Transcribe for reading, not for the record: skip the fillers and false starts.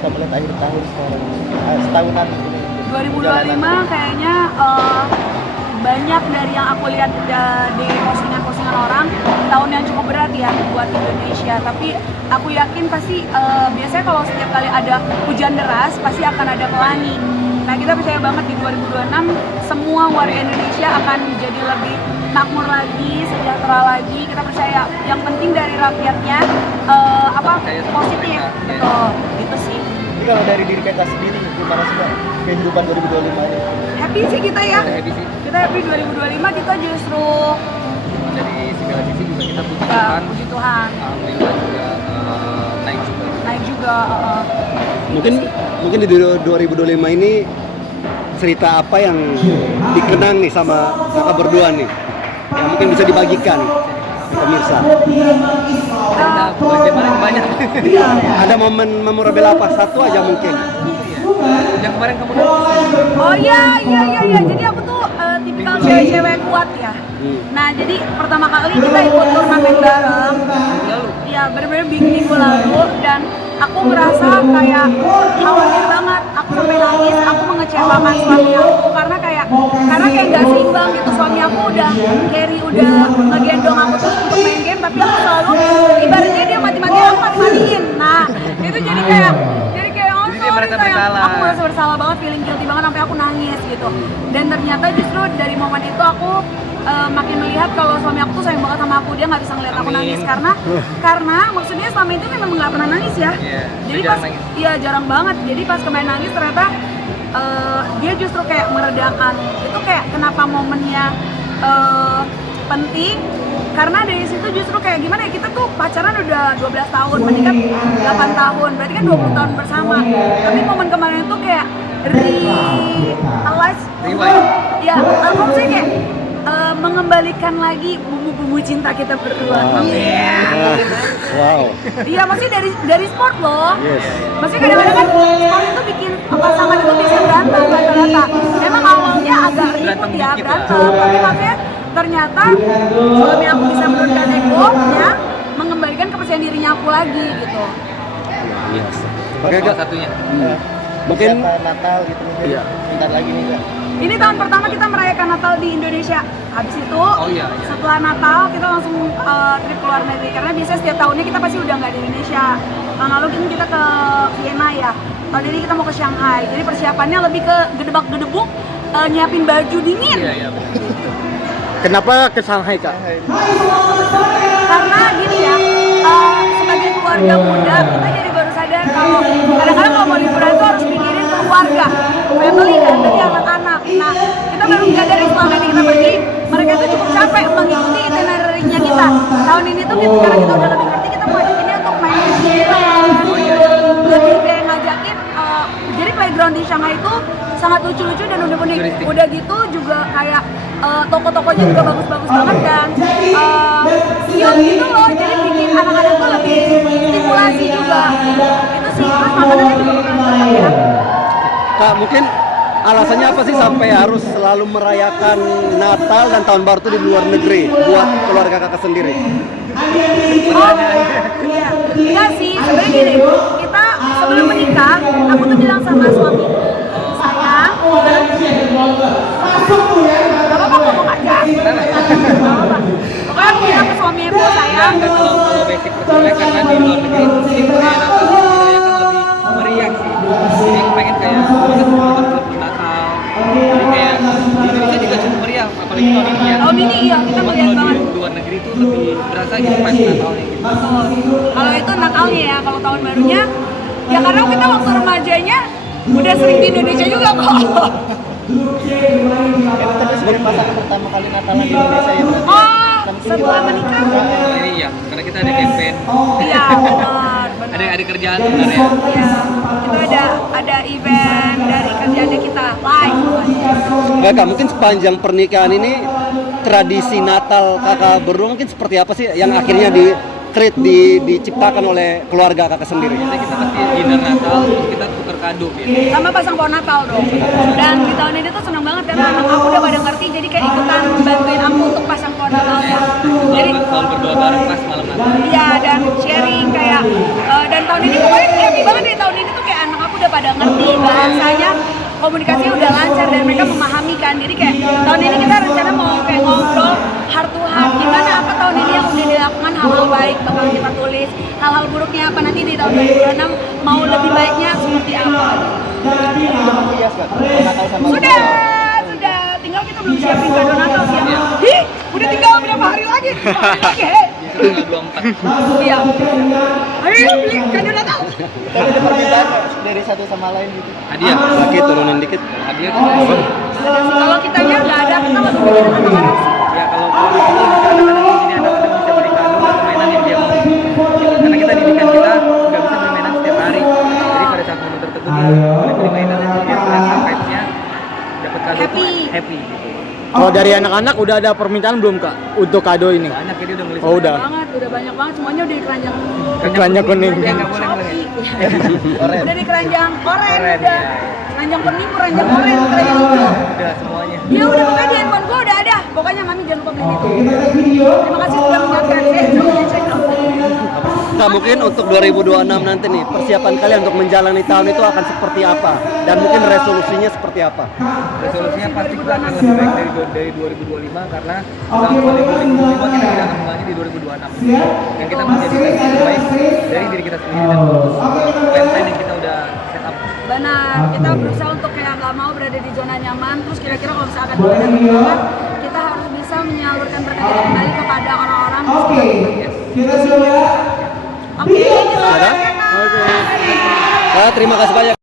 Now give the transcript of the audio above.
apa melihat akhir tahun sekarang? Setahunan ini. 2025 kayaknya banyak dari yang aku lihat di postingan-postingan orang, tahun yang cukup berat ya buat Indonesia. Tapi aku yakin pasti biasanya kalau setiap kali ada hujan deras pasti akan ada pelangi. Nah, kita percaya banget di 2026 semua warga Indonesia akan jadi lebih makmur lagi, sejahtera lagi. Kita percaya yang penting dari rakyatnya positif gitu. Gitu sih. Jadi kalau dari diri kita sendiri gimana sih Kak kehidupan 2025 ini? Happy sih kita ya. Happy sih. Kita happy 2025 kita justru Dari segala sisi juga kita puji Tuhan. puji Tuhan. Alhamdulillah juga naik juga. Mungkin di 2025 ini cerita apa yang dikenang nih sama kakak berdua nih yang mungkin bisa dibagikan pemirsa. Kita bagaimana banyak. Ada momen memorable apa? Satu aja mungkin. Yang kemarin kamu datang. Oh iya. Jadi aku tuh tipikal cewek-cewek kuat ya. Nah, jadi pertama kali kita ikut turnamen bareng. Iya, bener-bener minggu lalu dan aku merasa kayak khawatir banget. Aku sampai nangis, aku mengecewakan suami aku karena kayak nggak seimbang gitu. Suami aku udah ngegendong aku terus untuk main game, tapi aku selalu ibaratnya dia mati-matian, aku mati-matiin. Nah, itu jadi kayak dia merasa bersalah. Aku merasa bersalah banget, feeling guilty banget sampai aku nangis gitu. Dan ternyata justru dari momen itu aku makin melihat kalau suami aku tuh sayang banget sama aku. Dia nggak bisa ngeliat aku nangis karena maksudnya selama itu memang nggak pernah nangis ya. Jadi pas jarang banget. Jadi pas kemarin nangis ternyata dia justru kayak meredakan. Itu kayak kenapa momennya penting. Karena dari situ justru kayak gimana ya, kita tuh pacaran udah 12 tahun, menikah 8 tahun, berarti kan 20 tahun bersama. Tapi momen kemarin itu kayak ya, aku sih kayak mengembalikan lagi bumbu-bumbu cinta kita berdua. Wow. Iya, maksudnya dari sport loh. Yes. Maksudnya kadang-kadang kan sport itu bikin pasangan itu bisa berantem rata-rata. Memang awalnya agak ribut ya, berantem, tapi makanya ternyata suami aku bisa menurunkan egonya, mengembalikan kepercayaan dirinya aku lagi gitu. Yes. Oke, salah satunya. Mungkin Natal gitu mungkin. Iya. Bentar lagi nih Kak. Ini tahun pertama kita merayakan Natal di Indonesia. Habis itu, setelah Natal kita langsung trip ke luar negeri. Karena biasanya setiap tahunnya kita pasti udah nggak di Indonesia. Tahun lalu kita ke Vienna ya. Tahun ini kita mau ke Shanghai. Jadi persiapannya lebih ke gedebak-gedebuk, nyiapin baju dingin. Iya. kenapa ke Shanghai Kak? Karena gini ya, sebagai keluarga muda kita jadi baru sadar kalau kadang-kadang kalau mau liburan tuh harus mikirin keluarga, family kan, dari anak-anak. Nah, kita baru menyadari setelah nanti kita pergi, mereka tuh cukup capek mengikuti itinerary-nya kita. Tahun ini tuh karena kita udah lebih ngerti, kita mau ajakinnya untuk main di Disneyland, lebih kayak ngajakin. Jadi playground di Shanghai itu sangat lucu-lucu dan unik-unik. Udah gitu juga kayak toko-tokonya juga bagus-bagus banget dan gitu loh, jadi bikin anak-anak tuh lebih stimulasi juga. Itu sih, terus makanannya juga bakal ya. Kak, mungkin alasannya apa sih sampai harus selalu merayakan Natal dan Tahun Baru itu di luar negeri buat keluarga kakak sendiri? Iya sih, sebenarnya gini, kita sebelum menikah, aku tuh bilang sama suami, sayang, gak apa-apa ngomong aja. Pokoknya aku bilang ke suami aku, sayang. Kalau basic persoalannya karena di luar negeri mungkin kayak Natal dirayakan lebih meriah sih. Jadi aku pengen kayak Natal. Jadi kayak di Indonesia juga cukup meriah, apalagi tahun ini ya. Tahun ini iya, kita Cuma melihat kalau banget. di luar negeri itu lebih berasa gitu pas Natalnya gitu. Kalau itu Natalnya ya, kalau tahun barunya, ya karena kita waktu remajanya udah sering di Indonesia juga kok. Itu tadi sebagai pasangan pertama kali Natalan di Indonesia ya berarti. Setelah menikah? Iya, karena kita ada campaign. Iya, benar. Ada kerjaan sebenarnya. Iya, itu ada event dari kerjaannya kita live. Enggak Kak, mungkin sepanjang pernikahan ini tradisi Natal kakak berdua mungkin seperti apa sih yang akhirnya diciptakan oleh keluarga kakak sendiri? Biasanya kita pasti dinner Natal, terus kita tuker kado gitu. Sama pasang pohon Natal dong. Dan di tahun ini tuh seneng banget karena anak aku udah pada ngerti, jadi kayak ikutan bantuin aku untuk pasang pohon Natalnya. Jadi Selalu berdoa bareng pas malam Natal. iya, dan sharing kayak dan tahun ini pokoknya happy banget deh, tahun ini tuh kayak anak pada ngerti bahasanya, komunikasinya udah lancar dan mereka memahami kan. Jadi kayak tahun ini kita rencana mau kayak ngobrol heart to heart, gimana apa tahun ini yang udah dilakukan, hal-hal baik bakal kita tulis, hal-hal buruknya apa nanti di tahun 2026 mau lebih baiknya seperti apa. Iya, Kak. Natal sama Sudah, tinggal kita belum siapin kado Natal sih. Ih, udah tinggal berapa hari lagi? He. Tanggal 24. Iya. Ayo beli kado Natal. Tapi ada permintaan dari satu sama lain gitu. Hadiah. Lagi turunin dikit. Hadiah kan apa? Kalau kitanya nggak ada, kita lebih mikirin anak-anak sih. Ya kalau anak-anak ini anak-anak bisa beli kado atau mainan yang dia mau. Karena kita didikan kita nggak bisa beli mainan setiap hari. Jadi pada saat momen tertentu dia boleh beli mainan aja biar terasa vibes-nya dapat kado Happy. itu happy gitu. Kalau dari anak-anak udah ada permintaan belum Kak untuk kado ini? Banyak ya dia udah nulis. Oh, udah. Udah banyak banget, semuanya udah di keranjang. Keranjang kuning. Ya nggak boleh Shopee. Oren. Udah di keranjang oren Oren, udah. ya. Keranjang kuning, keranjang oren, keranjang hijau. Udah semuanya. Ya udah pokoknya di handphone gua udah ada. Pokoknya mami jangan lupa beli itu. Terima kasih sudah mengingatkan. Nah, mungkin untuk 2026 nanti nih, persiapan kalian untuk menjalani tahun itu akan seperti apa? Dan mungkin resolusinya seperti apa? Resolusinya pasti kita akan lebih baik dari 2025 karena tahun 2025 kita tidak akan mengulangi di 2026 dan kita menjadi yang terbaik dari diri kita sendiri dan plan-plan yang kita udah set up. Benar, kita berusaha untuk kayak nggak mau berada di zona nyaman. Terus kira-kira kalau misalkan kita ada berkembang, kita harus bisa menyalurkan berkat kita kembali kepada orang-orang. Oke, kita semua. Oke, thank you so much. Terima kasih banyak.